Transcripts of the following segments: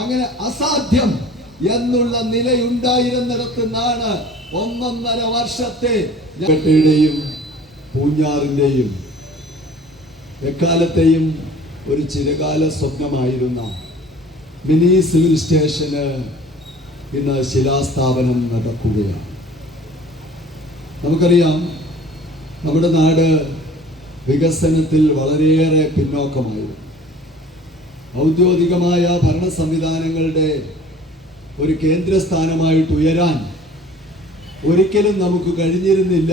അങ്ങനെ അസാധ്യം എന്നുള്ള നിലയുണ്ടായിരുന്നിടത്ത് നിന്നാണ് 1.5 വർഷത്തെ പൂഞ്ഞാറിന്റെയും എക്കാലത്തെയും ഒരു ചിരകാല സ്വപ്നമായിരുന്ന മിനി സിവിൽ സ്റ്റേഷന് ഇന്ന് ശിലാസ്ഥാപനം നടക്കുകയാണ്. നമുക്കറിയാം, നമ്മുടെ നാട് വികസനത്തിൽ വളരെയേറെ പിന്നോക്കമായിരുന്നു. ഔദ്യോഗികമായ ഭരണ സംവിധാനങ്ങളുടെ ഒരു കേന്ദ്രസ്ഥാനമായിട്ട് ഉയരാൻ ഒരിക്കലും നമുക്ക് കഴിഞ്ഞിരുന്നില്ല.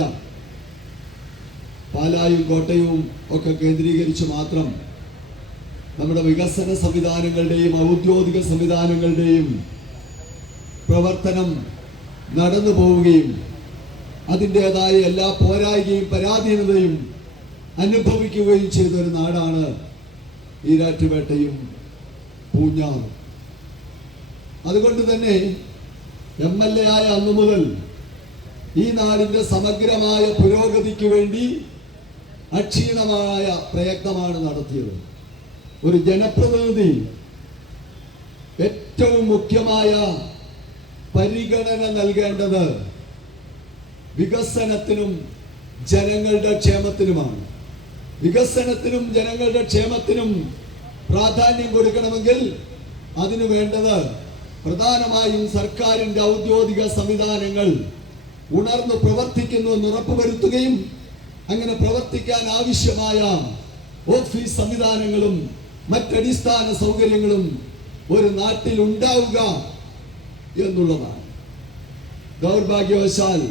പാലായും കോട്ടയവും ഒക്കെ കേന്ദ്രീകരിച്ച് മാത്രം നമ്മുടെ വികസന സംവിധാനങ്ങളുടെയും ഔദ്യോഗിക സംവിധാനങ്ങളുടെയും പ്രവർത്തനം നടന്നു പോവുകയും അതിൻ്റെതായ എല്ലാ പോരായ്മയും പരാധീനതയും അനുഭവിക്കുകയും ചെയ്ത ഒരു നാടാണ് ഈരാറ്റുപേട്ടയും പൂഞ്ഞാറും. അതുകൊണ്ട് തന്നെ MLA ആയ അന്നു മുതൽ ഈ നാടിൻ്റെ സമഗ്രമായ പുരോഗതിക്ക് വേണ്ടി അക്ഷീണമായ പ്രയത്നമാണ് നടത്തിയത്. ഒരു ജനപ്രതിനിധി ഏറ്റവും മുഖ്യമായ പരിഗണന നൽകേണ്ടത് വികസനത്തിനും ജനങ്ങളുടെ ക്ഷേമത്തിനുമാണ്. വികസനത്തിനും ജനങ്ങളുടെ ക്ഷേമത്തിനും പ്രാധാന്യം കൊടുക്കണമെങ്കിൽ അതിനു വേണ്ടത് പ്രധാനമായും സർക്കാരിൻ്റെ ഔദ്യോഗിക സംവിധാനങ്ങൾ ഉണർന്നു പ്രവർത്തിക്കുന്നു എന്ന് ഉറപ്പുവരുത്തുകയും അങ്ങനെ പ്രവർത്തിക്കാൻ ആവശ്യമായ ഓഫീസ് സംവിധാനങ്ങളും മറ്റടിസ്ഥാന സൗകര്യങ്ങളും ഒരു നാട്ടിൽ ഉണ്ടാവുക എന്നുള്ളതാണ്. ദൗർഭാഗ്യവശാൽ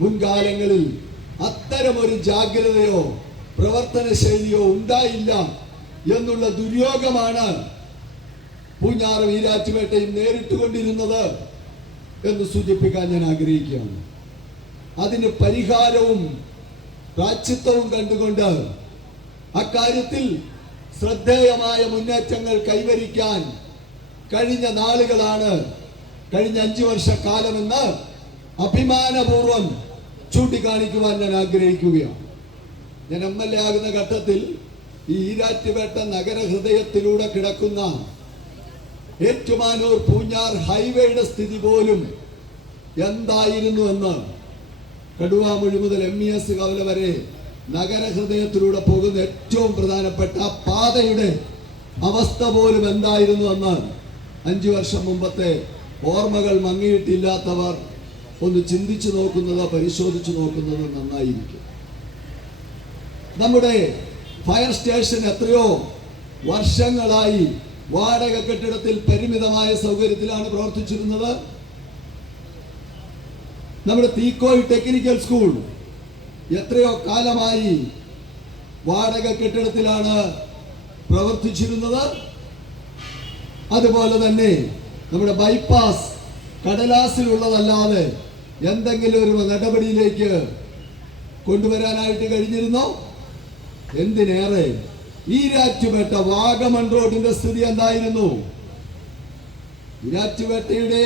മുൻകാലങ്ങളിൽ അത്തരമൊരു ജാഗ്രതയോ പ്രവർത്തന ശൈലിയോ ഉണ്ടായില്ല എന്നുള്ള ദുര്യോഗമാണ് പൂഞ്ഞാറും ഈരാറ്റുപേട്ടയും നേരിട്ടുകൊണ്ടിരുന്നത് എന്ന് സൂചിപ്പിക്കാൻ ഞാൻ ആഗ്രഹിക്കുകയാണ്. അതിന് പരിഹാരവും പ്രായശ്ചിത്തവും കണ്ടുകൊണ്ട് അക്കാര്യത്തിൽ ശ്രദ്ധേയമായ മുന്നേറ്റങ്ങൾ കൈവരിക്കാൻ കഴിഞ്ഞ നാളുകളാണ്, കഴിഞ്ഞ 5 വർഷക്കാലമെന്ന് അഭിമാനപൂർവം ചൂണ്ടിക്കാണിക്കുവാൻ ഞാൻ ആഗ്രഹിക്കുകയാണ്. ഞാൻ MLA ആകുന്ന ഘട്ടത്തിൽ ഈ ഈരാറ്റുപേട്ട നഗരഹൃദയത്തിലൂടെ കിടക്കുന്ന ഏറ്റുമാനൂർ പൂഞ്ഞാർ ഹൈവേയുടെ സ്ഥിതി പോലും എന്തായിരുന്നു എന്ന്, കടുവാമൊഴി മുതൽ MES കവല വരെ നഗരഹൃദയത്തിലൂടെ പോകുന്ന ഏറ്റവും പ്രധാനപ്പെട്ട പാതയുടെ അവസ്ഥ പോലും എന്തായിരുന്നു എന്ന് 5 വർഷം മുമ്പത്തെ ഓർമ്മകൾ മങ്ങിയിട്ടില്ലാത്തവർ ഒന്ന് ചിന്തിച്ചു നോക്കുന്നത്, പരിശോധിച്ചു നോക്കുന്നത് നന്നായിരിക്കും. നമ്മുടെ ഫയർ സ്റ്റേഷൻ എത്രയോ വർഷങ്ങളായി വാടക കെട്ടിടത്തിൽ പരിമിതമായ സൗകര്യത്തിലാണ് പ്രവർത്തിച്ചിരുന്നത്. നമ്മുടെ തീക്കോയി ടെക്നിക്കൽ സ്കൂൾ എത്രയോ കാലമായി വാടക കെട്ടിടത്തിലാണ് പ്രവർത്തിച്ചിരുന്നത്. അതുപോലെ തന്നെ നമ്മുടെ ബൈപ്പാസ് കടലാസിലുള്ളതല്ലാതെ എന്തെങ്കിലും ഒരു നടപടിയിലേക്ക് കൊണ്ടുവരാനായിട്ട് കഴിഞ്ഞിരുന്നോ? എന്തിനേറെ ഈരാറ്റുപേട്ട വാഗമൺ റോഡിന്റെ സ്ഥിതി എന്തായിരുന്നു? ഈരാറ്റുപേട്ടയുടെ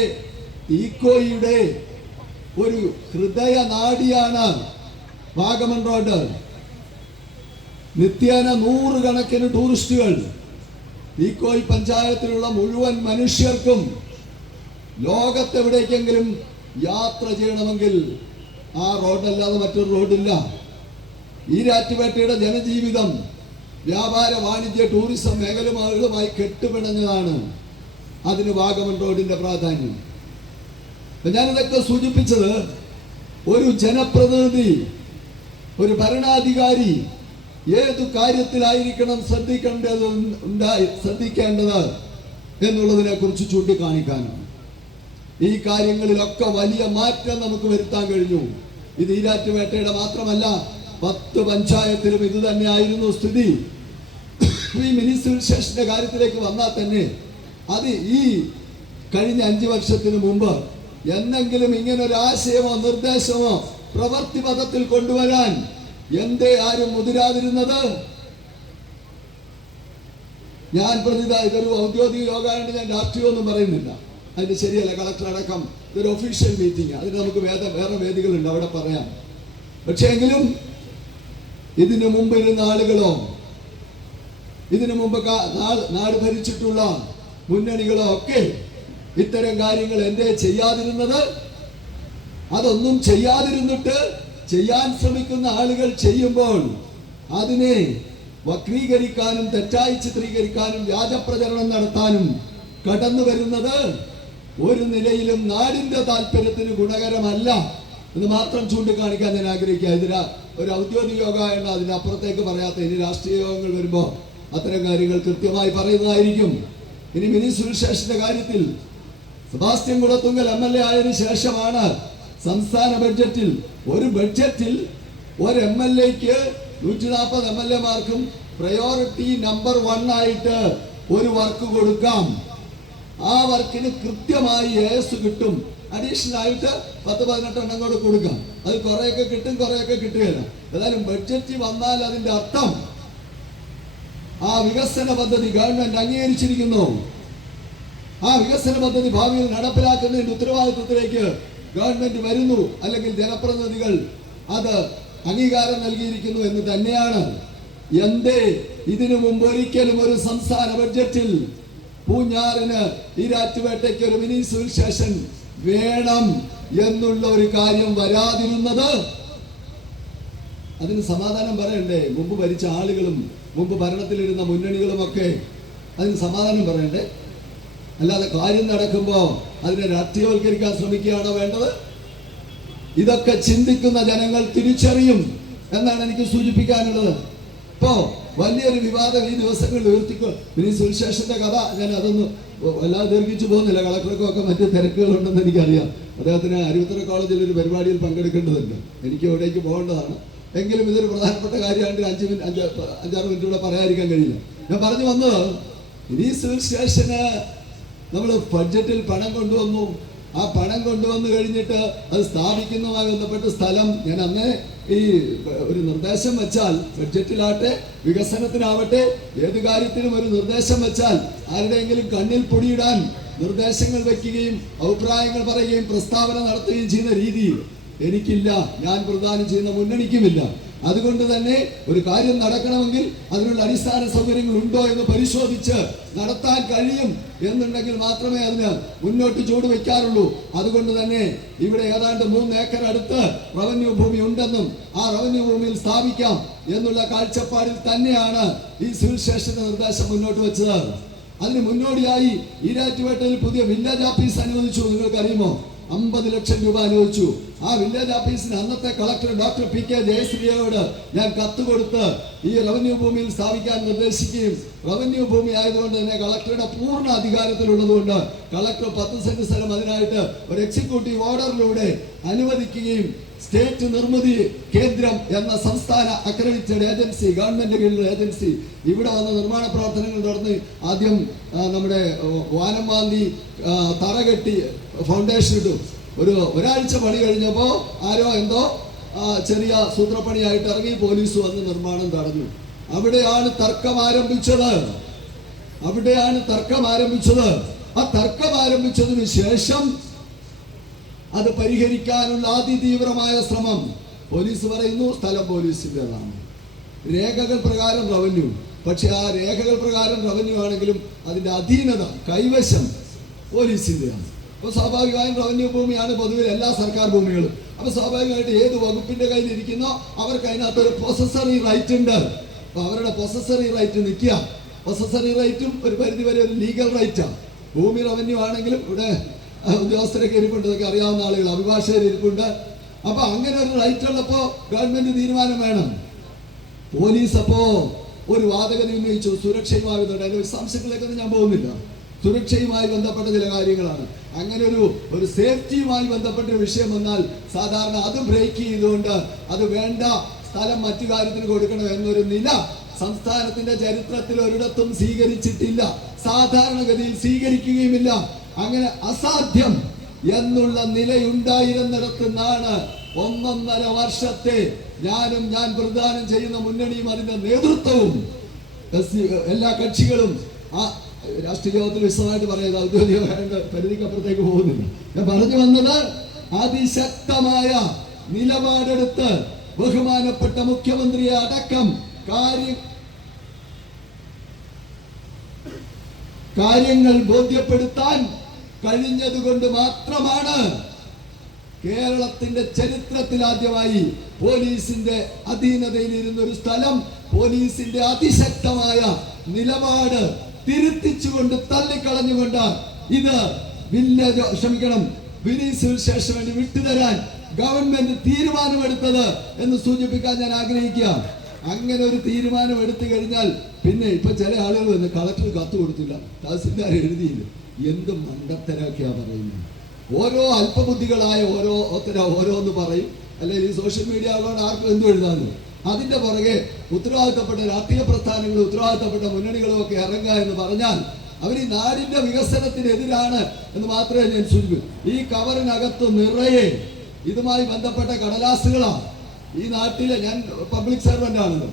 തീക്കോയിയുടെ ഒരു ഹൃദയ നാഡിയാണ് വാഗമൺ റോഡ്. നിത്യേന 100 കണക്കിന് ടൂറിസ്റ്റുകൾ തീക്കോയി പഞ്ചായത്തിലുള്ള മുഴുവൻ മനുഷ്യർക്കും ലോകത്തെവിടേക്കെങ്കിലും യാത്ര ചെയ്യണമെങ്കിൽ ആ റോഡല്ലാതെ മറ്റൊരു റോഡില്ല. ഈരാറ്റുപേട്ടയുടെ ജനജീവിതം വ്യാപാര വാണിജ്യ ടൂറിസം മേഖലകളുമായി കെട്ടുപിണഞ്ഞതാണ്. അതിന് വാഗമൺ റോഡിന്റെ പ്രാധാന്യം. ഞാനിതൊക്കെ സൂചിപ്പിച്ചത്, ഒരു ജനപ്രതിനിധി, ഒരു ഭരണാധികാരി ഏതു കാര്യത്തിലായിരിക്കണം ശ്രദ്ധിക്കേണ്ടത് എന്നുള്ളതിനെ കുറിച്ച് ചൂണ്ടിക്കാണിക്കാനാണ്. ഈ കാര്യങ്ങളിലൊക്കെ വലിയ മാറ്റം നമുക്ക് വരുത്താൻ കഴിഞ്ഞു. ഇത് ഈരാറ്റുപേട്ടയുടെ മാത്രമല്ല, 10 പഞ്ചായത്തിലും ഇത് തന്നെയായിരുന്നു സ്ഥിതി. ഈ മിനി സിവിൽ സ്റ്റേഷന്റെ കാര്യത്തിലേക്ക് വന്നാൽ തന്നെ അത് ഈ കഴിഞ്ഞ 5 വർഷത്തിന് മുമ്പ് എന്തെങ്കിലും ഇങ്ങനൊരു ആശയമോ നിർദ്ദേശമോ പ്രവൃത്തി പദത്തിൽ കൊണ്ടുവരാൻ എന്തേ ആരും മുതിരാതിരുന്നത്? ഞാൻ ഇതൊരു ഔദ്യോഗിക യോഗമായിട്ട് ഞാൻ രാഷ്ട്രീയമൊന്നും പറയുന്നില്ല, അതിന് ശരിയല്ല. കളക്ടർ അടക്കം ഇതൊരു ഒഫീഷ്യൽ മീറ്റിംഗ്, അതിന് നമുക്ക് വേറെ വേദികളുണ്ട്, അവിടെ പറയാം. പക്ഷേ എങ്കിലും ഇതിനു മുമ്പ് ഇരുന്ന ആളുകളോ ഇതിനു മുമ്പ് നാട് ഭരിച്ചിട്ടുള്ള മുന്നണികളോ ഒക്കെ ഇത്തരം കാര്യങ്ങൾ എന്തേ ചെയ്യാതിരുന്നത്? അതൊന്നും ചെയ്യാതിരുന്നിട്ട് ചെയ്യാൻ ശ്രമിക്കുന്ന ആളുകൾ ചെയ്യുമ്പോൾ അതിനെ വക്രീകരിക്കാനും തെറ്റായി ചിത്രീകരിക്കാനും വ്യാജപ്രചരണം നടത്താനും കടന്നു വരുന്നത് ഒരു നിലയിലും നാടിന്റെ താല്പര്യത്തിന് ഗുണകരമല്ല എന്ന് മാത്രം ചൂണ്ടിക്കാണിക്കാൻ ഞാൻ ആഗ്രഹിക്കുക. ഇതിന് ഒരു ഔദ്യോഗിക യോഗമാണ്, അതിനപ്പുറത്തേക്ക് പറയാത്ത. ഇനി രാഷ്ട്രീയ യോഗങ്ങൾ വരുമ്പോൾ അത്തരം കാര്യങ്ങൾ കൃത്യമായി പറയുന്നതായിരിക്കും. ഇനി മിനി സുവിശേഷന്റെ കാര്യത്തിൽ സെബാസ്റ്റ്യൻ കുളത്തുങ്കൽ MLA ആയതിനു ശേഷമാണ് സംസ്ഥാന ബഡ്ജറ്റിൽ ഒരു MLAക്ക് 140 MLAമാർക്കും പ്രയോറിറ്റി നമ്പർ 1 ആയിട്ട് ഒരു വർക്ക് കൊടുക്കാം. ആ വർക്കിന് കൃത്യമായി AS കിട്ടും. അഡീഷണൽ ആയിട്ട് 10-18 എണ്ണം കൂടെ കൊടുക്കാം. അത് കുറെയൊക്കെ കിട്ടും, കുറെയൊക്കെ കിട്ടുകയില്ല. ഏതായാലും ബഡ്ജറ്റ് വന്നാൽ അതിന്റെ അർത്ഥം ആ വികസന പദ്ധതി ഗവൺമെന്റ് അംഗീകരിച്ചിരിക്കുന്നു. ആ വികസന പദ്ധതി ഭാവിയിൽ നടപ്പിലാക്കുന്നതിന്റെ ഉത്തരവാദിത്വത്തിലേക്ക് ഗവൺമെന്റ് വരുന്നു, അല്ലെങ്കിൽ ജനപ്രതിനിധികൾ അത് അംഗീകാരം നൽകിയിരിക്കുന്നു എന്ന് തന്നെയാണ്. എന്തേ ഇതിനു മുമ്പ് ഒരിക്കലും ഒരു സംസ്ഥാന ബഡ്ജറ്റിൽ പൂഞ്ഞാറിന് ഈരാറ്റുപേട്ടയ്ക്ക് ഒരു മിനി സിവിൽ സ്റ്റേഷൻ വേണം എന്നുള്ള ഒരു കാര്യം വരാതിരുന്നത്? അതിന് സമാധാനം പറയണ്ടേ? മുമ്പ് ഭരിച്ച ആളുകളും മുമ്പ് ഭരണത്തിലിരുന്ന മുന്നണികളും ഒക്കെ അതിന് സമാധാനം പറയണ്ടേ? അല്ലാതെ കാര്യം നടക്കുമ്പോൾ അതിനെ രാഷ്ട്രീയവൽക്കരിക്കാൻ ശ്രമിക്കുകയാണോ വേണ്ടത്? ഇതൊക്കെ ചിന്തിക്കുന്ന ജനങ്ങൾ തിരിച്ചറിയും എന്നാണ് എനിക്ക് സൂചിപ്പിക്കാനുള്ളത്. ഇപ്പോ വലിയൊരു വിവാദം ഈ ദിവസങ്ങളിൽ ഉയർത്തിക്കോ. മിനി സിവിൽ സ്റ്റേഷന്റെ കഥ ഞാൻ അതൊന്നും വല്ലാതെ ദീർഘിച്ചു പോകുന്നില്ല. കളക്ടർക്കൊക്കെ മറ്റു തിരക്കുകളുണ്ടെന്ന് എനിക്കറിയാം. അദ്ദേഹത്തിന് അരുവിത്തറ കോളേജിൽ ഒരു പരിപാടിയിൽ പങ്കെടുക്കേണ്ടതുണ്ട്. എനിക്ക് അവിടേക്ക് പോകേണ്ടതാണ്. എങ്കിലും ഇതൊരു പ്രധാനപ്പെട്ട കാര്യമായിട്ട് 5-6 മിനിറ്റ് കൂടെ പറയാതിരിക്കാൻ കഴിയില്ല. ഞാൻ പറഞ്ഞു വന്നത്, മിനി സിവിൽ സ്റ്റേഷന് നമ്മൾ ബഡ്ജറ്റിൽ പണം കൊണ്ടുവന്നു. ആ പണം കൊണ്ടുവന്നു കഴിഞ്ഞിട്ട് അത് സ്ഥാപിക്കുന്നതുമായി ബന്ധപ്പെട്ട് സ്ഥലം ഞാൻ അന്നേ ഈ ഒരു നിർദ്ദേശം വെച്ചാൽ, ബഡ്ജറ്റിലാവട്ടെ വികസനത്തിനാവട്ടെ ഏത് കാര്യത്തിനും ഒരു നിർദ്ദേശം വെച്ചാൽ ആരുടെയെങ്കിലും കണ്ണിൽ പൊടിയിടാൻ നിർദ്ദേശങ്ങൾ വയ്ക്കുകയും അഭിപ്രായങ്ങൾ പറയുകയും പ്രസ്താവന നടത്തുകയും ചെയ്യുന്ന രീതി എനിക്കില്ല, ഞാൻ പ്രദാനം ചെയ്യുന്ന മുന്നണിക്കുമില്ല. അതുകൊണ്ട് തന്നെ ഒരു കാര്യം നടക്കണമെങ്കിൽ അതിനുള്ള അടിസ്ഥാന സൗകര്യങ്ങൾ ഉണ്ടോ എന്ന് പരിശോധിച്ച് നടത്താൻ കഴിയും എന്നുണ്ടെങ്കിൽ മാത്രമേ അതിന് മുന്നോട്ട് ചൂട് വയ്ക്കാറുള്ളൂ. അതുകൊണ്ട് തന്നെ ഇവിടെ ഏതാണ്ട് 3 ഏക്കർ അടുത്ത് റവന്യൂ ഭൂമി ഉണ്ടെന്നും ആ റവന്യൂ ഭൂമിയിൽ സ്ഥാപിക്കാം എന്നുള്ള കാഴ്ചപ്പാടിൽ തന്നെയാണ് ഈ സിവിൽ സ്റ്റേഷന്റെ നിർദ്ദേശം മുന്നോട്ട് വെച്ചത്. അതിന് മുന്നോടിയായി ഈരാറ്റുപേട്ടയിൽ പുതിയ വില്ലേജ് ഓഫീസ് അനുവദിച്ചു. നിങ്ങൾക്കറിയുമോ? 50 ലക്ഷം രൂപ അനുവദിച്ചു. ആ വില്ലേജ് ഓഫീസിന് അന്നത്തെ കളക്ടർ ഡോക്ടർ PK ജയശ്രീയോട് ഞാൻ കത്ത് കൊടുത്ത് ഈ റവന്യൂ ഭൂമിയിൽ സ്ഥാപിക്കാൻ നിർദ്ദേശിക്കുകയും റവന്യൂ ഭൂമി ആയതുകൊണ്ട് തന്നെ കളക്ടറുടെ പൂർണ്ണ അധികാരത്തിലുള്ളതുകൊണ്ട് കളക്ടർ 10 സെന്റ് സ്ഥലം അതിനായിട്ട് ഒരു എക്സിക്യൂട്ടീവ് ഓർഡറിലൂടെ അനുവദിക്കുകയും സ്റ്റേറ്റ് നിർമ്മിതി കേന്ദ്രം എന്ന സംസ്ഥാന അക്രഡിറ്റഡ് ഏജൻസി, ഗവൺമെന്റ് കീഴിലുള്ള ഏജൻസി ഇവിടെ വന്ന നിർമ്മാണ പ്രവർത്തനങ്ങൾ നടന്ന് ആദ്യം നമ്മുടെ വാനമ്പാന്തി തറകെട്ടി ഫൗണ്ടേഷൻ ഇട്ടു. ഒരാഴ്ച പണി കഴിഞ്ഞപ്പോൾ ആരോ എന്തോ ചെറിയ സൂത്രപ്പണിയായിട്ട് ഇറങ്ങി പോലീസ് വന്ന് നിർമ്മാണം തടഞ്ഞു. അവിടെയാണ് തർക്കം ആരംഭിച്ചത്. ആ തർക്കം ആരംഭിച്ചതിന് ശേഷം അത് പരിഹരിക്കാനുള്ള അതിതീവ്രമായ ശ്രമം. പോലീസ് പറയുന്നു സ്ഥലം പോലീസിൻ്റെതാണ്, രേഖകൾ പ്രകാരം റവന്യൂ. പക്ഷെ ആ രേഖകൾ പ്രകാരം റവന്യൂ ആണെങ്കിലും അതിന്റെ അധീനത കൈവശം പോലീസിൻ്റെയാണ്. അപ്പോൾ സ്വാഭാവികമായും റവന്യൂ ഭൂമിയാണ് പൊതുവിൽ എല്ലാ സർക്കാർ ഭൂമികളും. അപ്പോൾ സ്വാഭാവികമായിട്ട് ഏത് വകുപ്പിന്റെ കയ്യിൽ ഇരിക്കുന്നോ അവർക്ക് അതിനകത്ത് ഒരു പൊസസറി റൈറ്റ് ഉണ്ട്. അപ്പോൾ അവരുടെ പൊസസറി റൈറ്റ് നിൽക്കുക. പൊസസറി റൈറ്റും ഒരു പരിധി വരെ ഒരു ലീഗൽ റൈറ്റാണ്. ഭൂമി റവന്യൂ ആണെങ്കിലും ഇവിടെ ഉദ്യോഗസ്ഥരൊക്കെ ഇരിപ്പുണ്ട്, ഇതൊക്കെ അറിയാവുന്ന ആളുകൾ, അഭിഭാഷകർ ഇരിപ്പുണ്ട്. അപ്പൊ അങ്ങനെ ഒരു റൈറ്റ് ഉള്ളപ്പോ ഗവൺമെന്റ് തീരുമാനം വേണം. പോലീസ് അപ്പോ ഒരു വാദഗതി ഉന്നയിച്ചു സുരക്ഷയുമായി ബന്ധപ്പെട്ട. അതിന്റെ വിശദാംശങ്ങളിലേക്കൊന്നും ഞാൻ പോകുന്നില്ല. സുരക്ഷയുമായി ബന്ധപ്പെട്ട ചില കാര്യങ്ങളാണ്. അങ്ങനെ ഒരു സേഫ്റ്റിയുമായി ബന്ധപ്പെട്ട ഒരു വിഷയം വന്നാൽ സാധാരണ അത് ബ്രേക്ക് ചെയ്തുകൊണ്ട് അത് വേണ്ട സ്ഥലം മറ്റു കാര്യത്തിന് കൊടുക്കണം എന്നൊരു നില സംസ്ഥാനത്തിന്റെ ചരിത്രത്തിൽ ഒരിടത്തും സ്വീകരിച്ചിട്ടില്ല, സാധാരണഗതിയിൽ സ്വീകരിക്കുകയുമില്ല. അങ്ങനെ അസാധ്യം എന്നുള്ള നിലയുണ്ടായിരുന്നിടത്ത് നിന്നാണ് 1.5 വർഷത്തെ ഞാൻ പ്രദാനം ചെയ്യുന്ന മുന്നണിയും അതിന്റെ നേതൃത്വവും എല്ലാ കക്ഷികളും ആ രാഷ്ട്രീയ യോഗത്തിൽ വിശദമായിട്ട് പറയുന്നത് ഔദ്യോഗിക പരിധിക്കപ്പുറത്തേക്ക് പോകുന്നില്ല. ഞാൻ പറഞ്ഞു വന്നത് അതിശക്തമായ നിലപാടെടുത്ത് ബഹുമാനപ്പെട്ട മുഖ്യമന്ത്രിയെ അടക്കം കാര്യങ്ങൾ ബോധ്യപ്പെടുത്താൻ കഴിഞ്ഞതുകൊണ്ട് മാത്രമാണ് കേരളത്തിന്റെ ചരിത്രത്തിൽ ആദ്യമായി പോലീസിന്റെ അധീനതയിൽ ഇരുന്ന ഒരു സ്ഥലം പോലീസിന്റെ അതിശക്തമായ നിലപാട് തിരുത്തിച്ചുകൊണ്ട് തള്ളിക്കളഞ്ഞുകൊണ്ട് ഇത് വിനീത് സിവിൽ സ്റ്റേഷന് വേണ്ടി വിട്ടുതരാൻ ഗവൺമെന്റ് തീരുമാനമെടുത്തത് എന്ന് സൂചിപ്പിക്കാൻ ഞാൻ ആഗ്രഹിക്കുക. അങ്ങനെ ഒരു തീരുമാനം എടുത്തു കഴിഞ്ഞാൽ പിന്നെ ഇപ്പൊ ചില ആളുകൾ വന്ന് കളക്ടർ കത്ത് കൊടുത്തില്ല, തഹസിൽദാർ എഴുതിയില്ല. എന്ത് മണ്ടത്തരൊക്കെയാ പറയുന്നത്. ഓരോ അല്പബുദ്ധികളായ ഓരോന്ന് പറയും, അല്ലെങ്കിൽ ഈ സോഷ്യൽ മീഡിയ ആയതുകൊണ്ട് ആർക്കും എന്തും എഴുതാന്ന്. അതിന്റെ പുറകെ ഉത്തരവാദിത്തപ്പെട്ട രാഷ്ട്രീയ പ്രസ്ഥാനങ്ങളും ഉത്തരവാദിത്തപ്പെട്ട മുന്നണികളും ഒക്കെ ഇറങ്ങുക എന്ന് പറഞ്ഞാൽ അവർ ഈ നാടിന്റെ വികസനത്തിനെതിരാണ് എന്ന് മാത്രമേ ഞാൻ സൂചിപ്പിക്കൂ. ഈ കവറിനകത്ത് നിറയെ ഇതുമായി ബന്ധപ്പെട്ട കടലാസുകളാണ്. ഈ നാട്ടിലെ, ഞാൻ പബ്ലിക് സർവന്റ് ആണല്ലോ,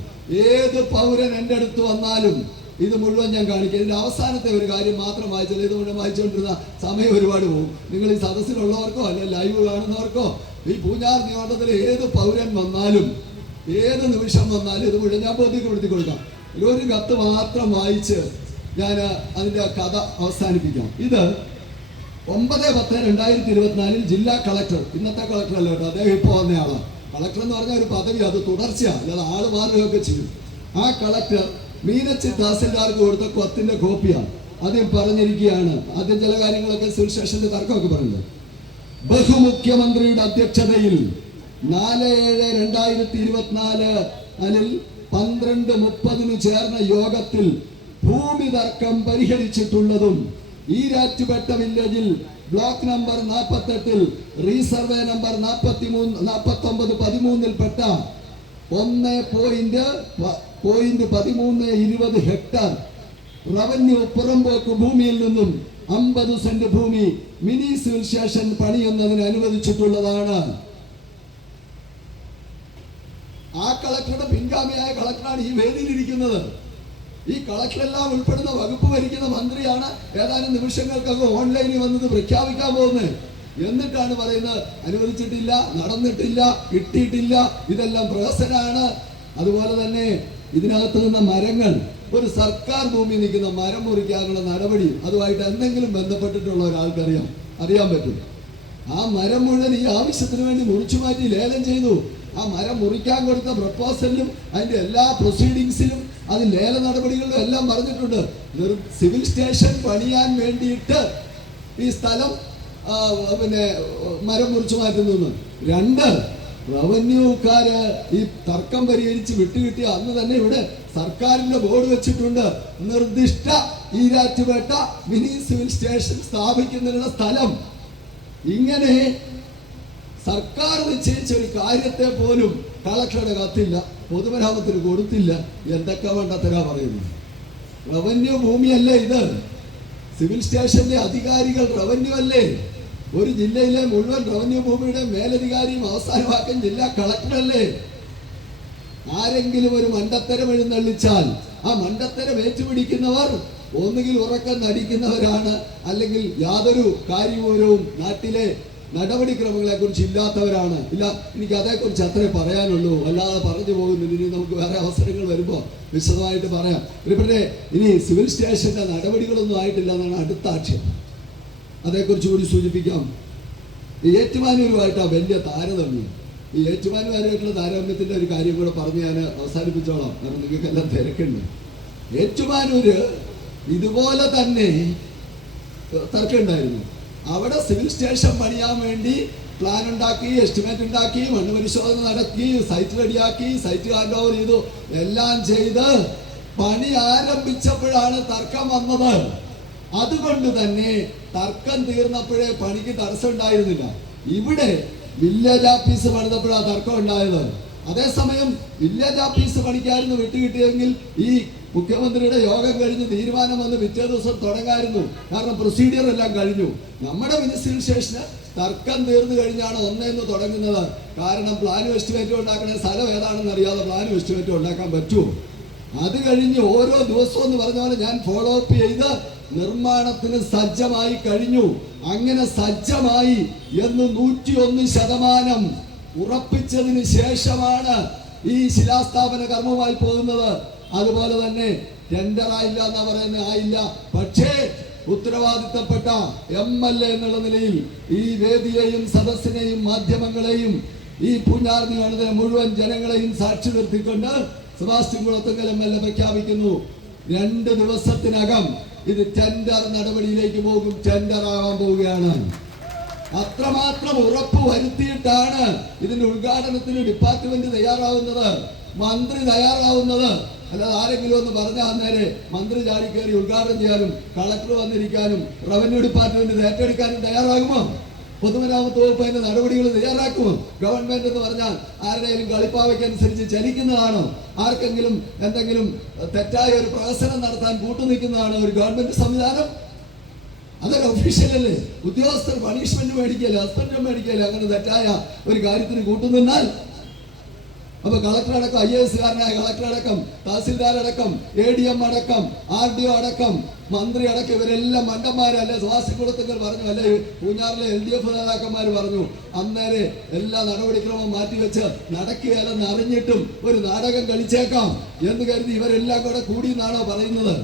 ഏത് പൗരൻ എൻ്റെ അടുത്ത് വന്നാലും ഇത് മുഴുവൻ ഞാൻ കാണിക്കും. ഇതിന്റെ അവസാനത്തെ ഒരു കാര്യം മാത്രം വായിച്ചാൽ ഇത് മുഴുവൻ വായിച്ചുകൊണ്ടിരുന്ന സമയം ഒരുപാട് പോകും. നിങ്ങൾ ഈ സദസ്സിലുള്ളവർക്കോ അല്ലെങ്കിൽ ലൈവ് കാണുന്നവർക്കോ ഈ പൂഞ്ഞാർ നിയോജകത്തിലെ ഏത് പൗരൻ വന്നാലും ഏത് നിമിഷം വന്നാലും ഇത് മുഴുവൻ ഞാൻ ബോധ്യപ്പെടുത്തി കൊടുക്കാം. ഒരു കത്ത് മാത്രം വായിച്ച് ഞാൻ അതിന്റെ കഥ അവസാനിപ്പിക്കാം. ഇത് 9/10/2024 ജില്ലാ കളക്ടർ, ഇന്നത്തെ കളക്ടർ അല്ല കേട്ടോ, അദ്ദേഹം ഇപ്പോൾ വന്നയാളാണ്. കളക്ടർ എന്ന് പറഞ്ഞ ഒരു പദവി, അത് തുടർച്ചയാണ്, അല്ലാതെ ആള് മാറുകയൊക്കെ ചെയ്യും. ആ കളക്ടർ മീനച്ചി തഹസിൽദാർക്ക് കൊടുത്ത കത്തിന്റെ കോപ്പിയാണ്. ആദ്യം പറഞ്ഞിരിക്കുകയാണ്, ആദ്യം ചില കാര്യങ്ങളൊക്കെ സിവിൽ സ്റ്റേഷന്റെ തർക്കമൊക്കെ പറയുന്നത്. ബഹുമുഖ്യമന്ത്രിയുടെ അധ്യക്ഷതയിൽ 4/7/2024 12:30 ചേർന്ന യോഗത്തിൽ ഭൂമി തർക്കം പരിഹരിച്ചിട്ടുള്ളതും ഈരാറ്റുപേട്ട വില്ലേജിൽ ബ്ലോക്ക് നമ്പർ 48 റീസർവേ നമ്പർ 4913 പെട്ട 1.1320 ഹെക്ടർ റവന്യൂ പുറമ്പോക്ക് ഭൂമിയിൽ നിന്നും 50 സെന്റ് ഭൂമി മിനി സിവിൽ സ്റ്റേഷൻ പണിയുന്നതിന് അനുവദിച്ചിട്ടുള്ളതാണ്. ആ കളക്ടറുടെ പിൻഗാമിയായ കളക്ടറാണ് ഈ വേദിയിലിരിക്കുന്നത്. ഈ കളക്ടറെല്ലാം ഉൾപ്പെടുന്ന വകുപ്പ് ഭരിക്കുന്ന മന്ത്രിയാണ് ഏതാനും നിമിഷങ്ങൾക്കകം ഓൺലൈനിൽ വന്നത് പ്രഖ്യാപിക്കാൻ പോകുന്നത്. എന്നിട്ടാണ് പറയുന്നത് അനുവദിച്ചിട്ടില്ല, നടന്നിട്ടില്ല, കിട്ടിയിട്ടില്ല, ഇതെല്ലാം പ്രഹസനാണ്. അതുപോലെ തന്നെ ഇതിനകത്ത് നിന്ന മരങ്ങൾ, ഒരു സർക്കാർ ഭൂമി നിൽക്കുന്ന മരം മുറിക്കാനുള്ള നടപടി അതുമായിട്ട് എന്തെങ്കിലും ബന്ധപ്പെട്ടിട്ടുള്ള അറിയാൻ പറ്റും. ആ മരം മുഴുവൻ ഈ ആവശ്യത്തിന് വേണ്ടി മുറിച്ചു മാറ്റി ലേലം ചെയ്തു. ആ മരം മുറിക്കാൻ കൊടുത്ത പ്രപ്പോസലിലും അതിന്റെ എല്ലാ പ്രൊസീഡിങ്സിലും അത് ലേല നടപടികളിലും എല്ലാം പറഞ്ഞിട്ടുണ്ട്. സിവിൽ സ്റ്റേഷൻ പണിയാൻ വേണ്ടിയിട്ട് ഈ സ്ഥലം മരം മുറിച്ചു മാറ്റുന്നു. 2, റവന്യൂക്കാര് ഈ തർക്കം പരിഹരിച്ച് വിട്ടുകിട്ടിയ അന്ന് തന്നെ ഇവിടെ സർക്കാരിന്റെ ബോർഡ് വെച്ചിട്ടുണ്ട്, നിർദ്ദിഷ്ട ഈരാറ്റുപേട്ട മിനി സിവിൽ സ്റ്റേഷൻ സ്ഥാപിക്കുന്നതിനുള്ള സ്ഥലം. ഇങ്ങനെ സർക്കാർ നിശ്ചയിച്ച ഒരു കാര്യത്തെ പോലും കളക്ടറുടെ കത്തില്ല, പൊതുമരാമത്തിന് കൊടുത്തില്ല. എന്തൊക്കെ വേണ്ടത്തരാ പറയുന്നു. റവന്യൂ ഭൂമിയല്ലേ ഇത്? സിവിൽ സ്റ്റേഷന്റെ അധികാരികൾ റവന്യൂ അല്ലേ? ഒരു ജില്ലയിലെ മുഴുവൻ റവന്യൂ ഭൂമിയുടെ മേലധികാരിയും അവസാനമാക്കാൻ ജില്ലാ കളക്ടറല്ലേ? ആരെങ്കിലും ഒരു മണ്ടത്തരം എഴുന്നള്ളിച്ചാൽ ആ മണ്ടത്തരം ഏറ്റുപിടിക്കുന്നവർ ഒന്നുകിൽ ഉറക്കം നടിക്കുന്നവരാണ്, അല്ലെങ്കിൽ യാതൊരു കാര്യവിവരവും നാട്ടിലെ നടപടിക്രമങ്ങളെ കുറിച്ച് ഇല്ലാത്തവരാണ്. എനിക്ക് അതേക്കുറിച്ച് അത്രേ പറയാനുള്ളൂ, അല്ലാതെ പറഞ്ഞു പോകുന്നില്ല. ഇനി നമുക്ക് വേറെ അവസരങ്ങൾ വരുമ്പോൾ വിശദമായിട്ട് പറയാം. ഇവിടെ ഇനി സിവിൽ സ്റ്റേഷന്റെ നടപടികളൊന്നും ആയിട്ടില്ല എന്നാണ് അടുത്ത ആക്ഷേപം. അതേക്കുറിച്ച് കൂടി സൂചിപ്പിക്കാം. ഈ ഏറ്റുമാനൂരുമായിട്ടാണ് വലിയ താരതമ്യം. ഈ ഏറ്റുമാനൂരുമായിട്ടുള്ള താരതമ്യത്തിന്റെ ഒരു കാര്യം കൂടെ പറഞ്ഞ് ഞാൻ അവസാനിപ്പിച്ചോളാം, കാരണം നിങ്ങൾക്കെല്ലാം തിരക്കുണ്ട്. ഏറ്റുമാനൂര് ഇതുപോലെ തന്നെ തർക്കമുണ്ടായിരുന്നു. അവിടെ സിവിൽ സ്റ്റേഷൻ പണിയാൻ വേണ്ടി പ്ലാൻ ഉണ്ടാക്കി, എസ്റ്റിമേറ്റ് ഉണ്ടാക്കി, മണ്ണ് പരിശോധന നടത്തി, സൈറ്റ് റെഡിയാക്കി, സൈറ്റ് ഹാൻഡ് ഓവർ ചെയ്തു, എല്ലാം ചെയ്ത് പണി ആരംഭിച്ചപ്പോഴാണ് തർക്കം വന്നത്. അതുകൊണ്ട് തന്നെ തർക്കം തീർന്നപ്പോഴേ പണിക്ക് തടസ്സം ഉണ്ടായിരുന്നില്ല. ഇവിടെ വില്ലേജ് ഓഫീസ് പണിതപ്പോഴാണ് തർക്കം ഉണ്ടായത്. അതേസമയം വില്ലേജ് ഓഫീസ് പണിക്കായിരുന്നു വിട്ടുകിട്ടിയെങ്കിൽ ഈ മുഖ്യമന്ത്രിയുടെ യോഗം കഴിഞ്ഞ് തീരുമാനം വന്ന് പിറ്റേ ദിവസം തുടങ്ങായിരുന്നു. കാരണം പ്രൊസീജിയർ എല്ലാം കഴിഞ്ഞു. നമ്മുടെ സിവിൽ സ്റ്റേഷന് തർക്കം തീർന്നു കഴിഞ്ഞാണ് 1 തുടങ്ങുന്നത്. കാരണം പ്ലാനും എസ്റ്റിമേറ്റും ഉണ്ടാക്കണ സ്ഥലം ഏതാണെന്ന് അറിയാതെ പ്ലാനും എസ്റ്റിമേറ്റും ഉണ്ടാക്കാൻ പറ്റുമോ? അത് കഴിഞ്ഞ് ഓരോ ദിവസവും എന്ന് പറഞ്ഞ പോലെ ഞാൻ ഫോളോ അപ്പ് ചെയ്ത് നിർമ്മാണത്തിന് സജ്ജമായി കഴിഞ്ഞു. അങ്ങനെ സജ്ജമായി എന്ന് 101% ഉറപ്പിച്ചതിന് ശേഷമാണ് ഈ ശിലാസ്ഥാപന കർമ്മമായി പോകുന്നത്. അതുപോലെ തന്നെ ടെൻഡർ ആയില്ല എന്നാ പറയുന്നത്, ആയില്ല. പക്ഷേ ഉത്തരവാദിത്തപ്പെട്ട MLA എന്നുള്ള നിലയിൽ ഈ വേദിയെയും സദസ്സിനെയും മാധ്യമങ്ങളെയും ഈ പൂഞ്ഞാർ നിയോജകമണ്ഡലത്തിലെ മുഴുവൻ ജനങ്ങളെയും സാക്ഷി നിർത്തിക്കൊണ്ട് സെബാസ്റ്റ്യൻ കുളത്തുങ്കൽ MLA പ്രഖ്യാപിക്കുന്നു, 2 ദിവസത്തിനകം ഇത് ടെൻഡർ നടപടിയിലേക്ക് പോകും, ടെൻഡർ ആവാൻ പോവുകയാണ്. അത്രമാത്രം ഉറപ്പ് വരുത്തിയിട്ടാണ് ഇതിന്റെ ഉദ്ഘാടനത്തിന് ഡിപ്പാർട്ട്മെന്റ് തയ്യാറാവുന്നത്, മന്ത്രി തയ്യാറാവുന്നത്. അല്ലാതെ ആരെങ്കിലും ഒന്ന് പറഞ്ഞാൽ നേരെ മന്ത്രി ചാടി കയറി ഉദ്ഘാടനം ചെയ്യാനും കളക്ടർ വന്നിരിക്കാനും റവന്യൂ ഡിപ്പാർട്ട്മെന്റ് ഏറ്റെടുക്കാനും തയ്യാറാകുമോ? പൊതുമരാമത്ത് വകുപ്പ് അതിന്റെ നടപടികൾ തയ്യാറാക്കുമോ? ഗവൺമെന്റ് എന്ന് പറഞ്ഞാൽ ആരുടെയും കളിപ്പാവയ്ക്കനുസരിച്ച് ചലിക്കുന്നതാണോ? ആർക്കെങ്കിലും എന്തെങ്കിലും തെറ്റായ ഒരു പ്രഹസനം നടത്താൻ കൂട്ടുനിൽക്കുന്നതാണോ ഒരു ഗവൺമെന്റ് സംവിധാനം? അതൊരു ഒഫീഷ്യലല്ലേ? ഉദ്യോഗസ്ഥർ പണിഷ്മെന്റ് മേടിക്കല്ലേ, സസ്പെൻഷൻ മേടിക്കല്ലേ അങ്ങനെ തെറ്റായ ഒരു കാര്യത്തിന് കൂട്ടുനിന്നാൽ? അപ്പൊ കളക്ടർ അടക്കം, IAS കാരനായ കളക്ടർ അടക്കം, തഹസിൽദാർ അടക്കം, ADM അടക്കം, RDO അടക്കം, മന്ത്രി അടക്കം ഇവരെല്ലാം മണ്ടന്മാരല്ലേ? സെബാസ്റ്റ്യൻ കുളത്തുങ്കൽ പറഞ്ഞു, അല്ലെ പൂഞ്ഞാറിലെ LDF നേതാക്കന്മാർ പറഞ്ഞു. അന്നേരെ എല്ലാ നടപടിക്രമവും മാറ്റിവെച്ച് നടക്കുകയല്ലെന്ന് അറിഞ്ഞിട്ടും ഒരു നാടകം കളിച്ചേക്കാം എന്ന് കരുതി ഇവരെല്ലാം കൂടെ കൂടി എന്നാണോ പറയുന്നത്?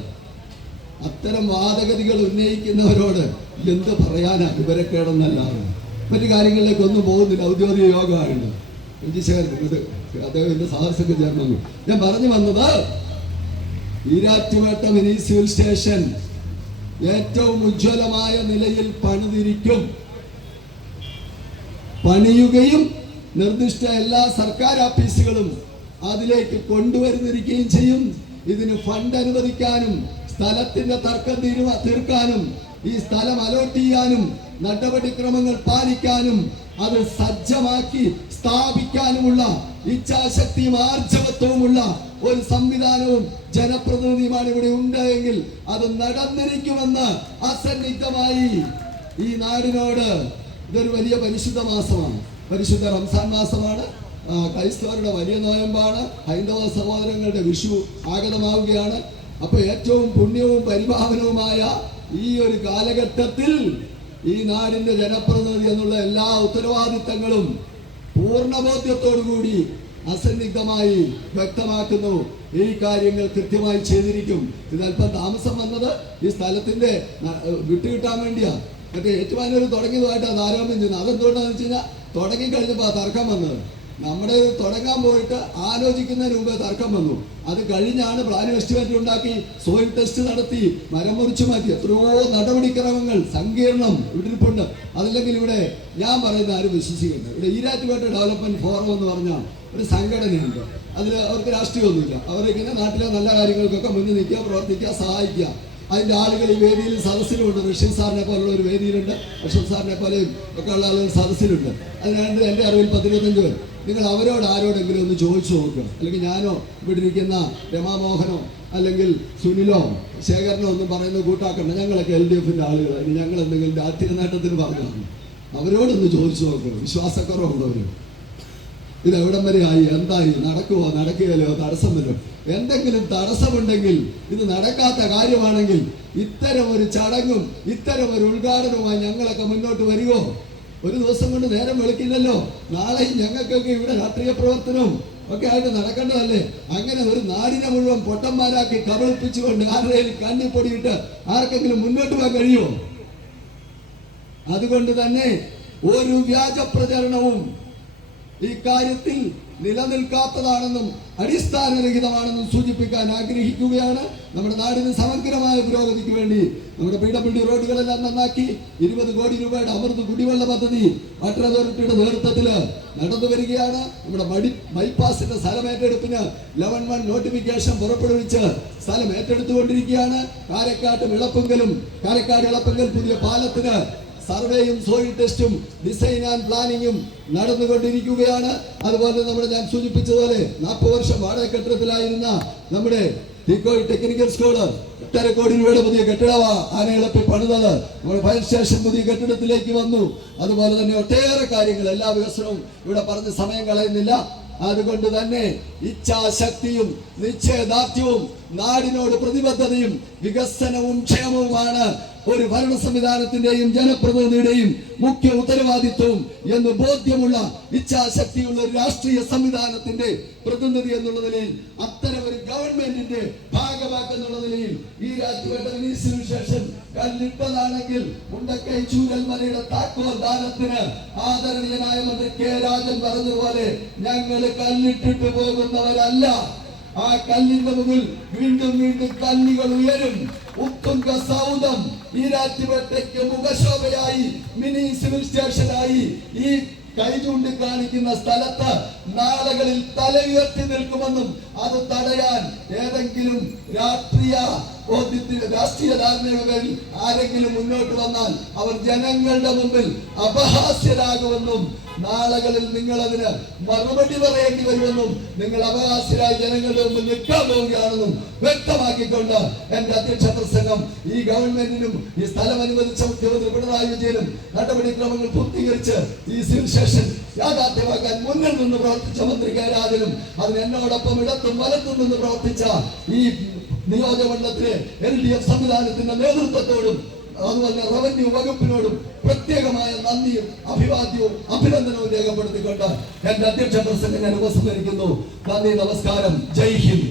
അത്തരം വാദഗതികൾ ഉന്നയിക്കുന്നവരോട് എന്ത് പറയാനാ? ഇവരെ കേടെന്നല്ലാതെ മറ്റു കാര്യങ്ങളിലേക്ക് ഒന്നും പോകുന്നില്ല. ഔദ്യോഗിക യോഗമായിട്ട് അദ്ദേഹത്തിന്റെ സാഹസൊക്കെ ചേർന്നു. ഞാൻ പറഞ്ഞു വന്നത്, ഈരാറ്റുപേട്ട മിനി സിവിൽ സ്റ്റേഷൻ ഏറ്റവും ഉജ്ജ്വലമായ നിലയിൽ പണിതിരിക്കും, പണിയുകയും നിർദ്ദിഷ്ട എല്ലാ സർക്കാർ ഓഫീസുകളും അതിലേക്ക് കൊണ്ടുവരുന്നിരിക്കുകയും ചെയ്യും. ഇതിന് ഫണ്ട് അനുവദിക്കാനും സ്ഥലത്തിന്റെ തർക്കം തീർക്കാനും ഈ സ്ഥലം അലോട്ട് ചെയ്യാനും നടപടിക്രമങ്ങൾ പാലിക്കാനും അത് സജ്ജമാക്കി സ്ഥാപിക്കാനുമുള്ള ഇച്ഛാശക്തിയും ആർജവത്വവുമുള്ള ഒരു സംവിധാനവും ജനപ്രതിനിധിയുമാണ് ഇവിടെ ഉണ്ടെങ്കിൽ അത് നടന്നിരിക്കുമെന്ന് അസന്നിഗ്ധമായി ഈ നാടിനോട്. ഇതൊരു വലിയ പരിശുദ്ധ മാസമാണ്, പരിശുദ്ധ റംസാൻ മാസമാണ്, ക്രൈസ്തവരുടെ വലിയ നോയമ്പാണ്, ഹൈന്ദവ സഹോദരങ്ങളുടെ വിഷു ആഗതമാവുകയാണ്. അപ്പൊ ഏറ്റവും പുണ്യവും പരിപാവനവുമായ ഈ ഒരു കാലഘട്ടത്തിൽ ഈ നാടിന്റെ ജനപ്രതിനിധി എന്നുള്ള എല്ലാ ഉത്തരവാദിത്തങ്ങളും പൂർണ്ണബോധ്യത്തോടുകൂടി അസന്നിഗ്ധമായി വ്യക്തമാക്കുന്നു. ഈ കാര്യങ്ങൾ കൃത്യമായി ചെയ്തിരിക്കും. ഇതല്പം താമസം വന്നത് ഈ സ്ഥലത്തിന്റെ വിട്ടുകിട്ടാൻ വേണ്ടിയാ. മറ്റേ ഏറ്റുമാനൂർ തുടങ്ങിയതുമായിട്ടാണ് താരതമ്യം ചെയ്യുന്നത്. അതെന്തുകൊണ്ടാണെന്ന് വെച്ച് കഴിഞ്ഞാൽ തുടങ്ങിക്കഴിഞ്ഞപ്പോൾ ആ തർക്കം വന്നത്. നമ്മുടെ തുടങ്ങാൻ പോയിട്ട് ആലോചിക്കുന്നതിന് മുമ്പേ തർക്കം വന്നു. അത് കഴിഞ്ഞാണ് പ്ലാൻ എസ്റ്റിമേറ്റ് ഉണ്ടാക്കി, സോയിൽ ടെസ്റ്റ് നടത്തി, മരം മുറിച്ചു മാറ്റി, എത്രയോ നടപടിക്രമങ്ങൾ സങ്കീർണം ഇവിടിരിപ്പുണ്ട്. അതല്ലെങ്കിൽ ഇവിടെ ഞാൻ പറയുന്ന ആരും വിശ്വസിക്കുന്നുണ്ട്. ഇവിടെ ഈരാറ്റുപേട്ട ഡെവലപ്മെന്റ് ഫോറം എന്ന് പറഞ്ഞാൽ ഒരു സംഘടനയുണ്ട്. അതിൽ അവർക്ക് രാഷ്ട്രീയമൊന്നുമില്ല. അവരിങ്ങനെ നാട്ടിലെ നല്ല കാര്യങ്ങൾക്കൊക്കെ മുന്നിൽ നിൽക്കുക, പ്രവർത്തിക്കുക, സഹായിക്കുക. അതിൻ്റെ ആളുകൾ ഈ വേദിയിൽ സദസ്സിലുണ്ട്. റഷീദ് സാറിനെ പോലുള്ള ഒരു വേദിയിലുണ്ട്, അഷ്റഫ് സാറിനെ പോലെയും ഒക്കെ ഉള്ള ആളുകൾ സദസ്സിലുണ്ട്. അതിനാണ്ട് എൻ്റെ അറിവിൽ 10-25 പേർ. നിങ്ങൾ അവരോട് ആരോടെങ്കിലും ഒന്ന് ചോദിച്ചു നോക്കുക. അല്ലെങ്കിൽ ഞാനോ ഇവിടെ ഇരിക്കുന്ന രമാമോഹനോ അല്ലെങ്കിൽ സുനിലോ ശേഖരനോ ഒന്നും പറയുന്നത് കൂട്ടാക്കണ്ട. ഞങ്ങളൊക്കെ LDFന്റെ ആളുകൾ, അതിന് ഞങ്ങൾ എന്തെങ്കിലും രാഷ്ട്രീയ നേട്ടത്തിന് പറഞ്ഞതാണ്. അവരോടൊന്ന് ചോദിച്ചു നോക്കുക. വിശ്വാസക്കുറവുള്ളവർ ഇതെവിടം വരെ ആയി, എന്തായി, നടക്കുമോ നടക്കുകയല്ലോ, തടസ്സം വരും. എന്തെങ്കിലും തടസ്സമുണ്ടെങ്കിൽ, ഇത് നടക്കാത്ത കാര്യമാണെങ്കിൽ ഇത്തരം ഒരു ചടങ്ങും ഇത്തരം ഒരു ഉദ്ഘാടനവുമായി ഞങ്ങളൊക്കെ മുന്നോട്ട് വരികയോ? ഒരു ദിവസം കൊണ്ട് നേരം വെളുക്കില്ലല്ലോ. നാളെയും ഞങ്ങൾക്കൊക്കെ ഇവിടെ രാഷ്ട്രീയ പ്രവർത്തനവും ഒക്കെ ആയിട്ട് നടക്കേണ്ടതല്ലേ? അങ്ങനെ ഒരു നാടിനെ മുഴുവൻ പൊട്ടന്മാരാക്കി കബളിപ്പിച്ചുകൊണ്ട് ആരുടെയും കണ്ണിപ്പൊടിയിട്ട് ആർക്കെങ്കിലും മുന്നോട്ട് പോകാൻ കഴിയുമോ? അതുകൊണ്ട് തന്നെ ഒരു വ്യാജ പ്രചരണവും ഈ കാര്യത്തിൽ നിലനിൽക്കാത്തതാണെന്നും അടിസ്ഥാനരഹിതമാണെന്നും സൂചിപ്പിക്കാൻ ആഗ്രഹിക്കുകയാണ്. നമ്മുടെ നാടിന് സമഗ്രമായ പുരോഗതിക്ക് വേണ്ടി നമ്മുടെ PWD റോഡുകളെല്ലാം നന്നാക്കി 20 കോടി രൂപയുടെ അമൃത് കുടിവെള്ള പദ്ധതി വാട്ടർ അതോറിറ്റിയുടെ നേതൃത്വത്തിൽ നടന്നു വരികയാണ്. നമ്മുടെ ബൈപ്പാസിന്റെ സ്ഥലമേറ്റെടുപ്പിന് 11-1 നോട്ടിഫിക്കേഷൻ പുറപ്പെടുവിച്ച് സ്ഥലം ഏറ്റെടുത്തുകൊണ്ടിരിക്കുകയാണ്. കാരക്കാട് ഇളപ്പങ്കൽ പുതിയ പാലത്തിന് സർവേയും സോയിൽ ടെസ്റ്റും ഡിസൈൻ ആൻഡ് പ്ലാനിങ്ങും നടന്നുകൊണ്ടിരിക്കുകയാണ്. അതുപോലെ ഞാൻ സൂചിപ്പിച്ചതുപോലെ 40 വർഷം വാടക കെട്ടിടത്തിലായിരുന്ന നമ്മുടെ തീക്കോയി ടെക്നിക്കൽ സ്കൂള് 8.5 കോടി രൂപയുടെ പുതിയ കെട്ടിടമാണ് ആനയിളപ്പി പണിതത്. നമ്മുടെ ഫയർ സ്റ്റേഷൻ പുതിയ കെട്ടിടത്തിലേക്ക് വന്നു. അതുപോലെ തന്നെ ഒട്ടേറെ കാര്യങ്ങൾ, എല്ലാ വികസനവും ഇവിടെ പറഞ്ഞ് സമയം കളയുന്നില്ല. അതുകൊണ്ട് തന്നെ ഇച്ഛാശക്തിയും നിശ്ചയദാർഢ്യവും നാടിനോട് പ്രതിബദ്ധതയും വികസനവും ക്ഷേമവുമാണ് ഒരു ഭരണ സംവിധാനത്തിന്റെയും ജനപ്രതിനിധിയുടെയും മുഖ്യ ഉത്തരവാദിത്വവും എന്ന് ബോധ്യമുള്ള ഇച്ഛാശക്തിയുള്ള ഒരു രാഷ്ട്രീയ സംവിധാനത്തിന്റെ പ്രതിനിധി എന്നുള്ള നിലയിൽ, അത്തരം ഒരു ഗവൺമെന്റിന്റെ ഭാഗമാക്കെന്നുള്ള നിലയിൽ ഈരാറ്റുപേട്ട വിനീസിനു ശേഷം കല്ലിട്ടതാണെങ്കിൽ മുണ്ടക്കൈ ചൂരൽമലയുടെ താക്കോൽ ദാനത്തിന് ആദരണീയനായ മന്ത്രി കെ രാജൻ പറഞ്ഞതുപോലെ ഞങ്ങൾ കല്ലിട്ടിട്ട് പോകുന്നവരല്ല. ആ കല്ലിന്റെ മുകളിൽ വീണ്ടും വീണ്ടും കല്ലുകൾ ഉയരും. ഉത്തുംഗ സൗധം ഈരാറ്റുപേട്ടയ്ക്ക് മുഖശോഭയായി, മിനി സിവിൽ സ്റ്റേഷനായി ഈ കൈ ചൂണ്ടിക്കാണിക്കുന്ന സ്ഥലത്ത് നാളുകളിൽ തല ഉയർത്തി നിൽക്കുമെന്നും അത് തടയാൻ ഏതെങ്കിലും രാഷ്ട്രീയ ധാരണകളിൽ ആരെങ്കിലും മുന്നോട്ട് വന്നാൽ അവർ ജനങ്ങളുടെ മുമ്പിൽ അപഹാസ്യരാകുമെന്നും നാളുകളിൽ നിങ്ങൾ അതിന് മറുപടി പറയേണ്ടി വരുമെന്നും നിങ്ങൾ അപഹാസ്യരായി ജനങ്ങളുടെ മുമ്പിൽ നിൽക്കാൻ പോവുകയാണെന്നും വ്യക്തമാക്കിക്കൊണ്ട് എന്റെ അധ്യക്ഷ പ്രസംഗം ഈ ഗവൺമെന്റിനും ഈ സ്ഥലം അനുവദിച്ച മുഖ്യമന്ത്രി പിണറായി വിജയനും നടപടിക്രമങ്ങൾ പൂർത്തീകരിച്ച് ഈ സിവിൽ സ്റ്റേഷൻ യാഥാർത്ഥ്യമാക്കാൻ മുന്നിൽ നിന്ന് പ്രവർത്തിച്ച മന്ത്രി കെ രാജനും അതിന് എന്നോടൊപ്പം ഇടത്തും വലത്തും നിന്ന് പ്രവർത്തിച്ച ഈ നിയോജകമണ്ഡലത്തിലെ LDF സംവിധാനത്തിന്റെ നേതൃത്വത്തോടും അതുപോലെ റവന്യൂ വകുപ്പിനോടും പ്രത്യേകമായ നന്ദിയും അഭിവാദ്യവും അഭിനന്ദനവും രേഖപ്പെടുത്തിക്കൊണ്ട് എന്റെ അധ്യക്ഷ പ്രസംഗം ഞാൻ ഉപസംഹരിക്കുന്നു. നന്ദി, നമസ്കാരം, ജയ് ഹിന്ദ്.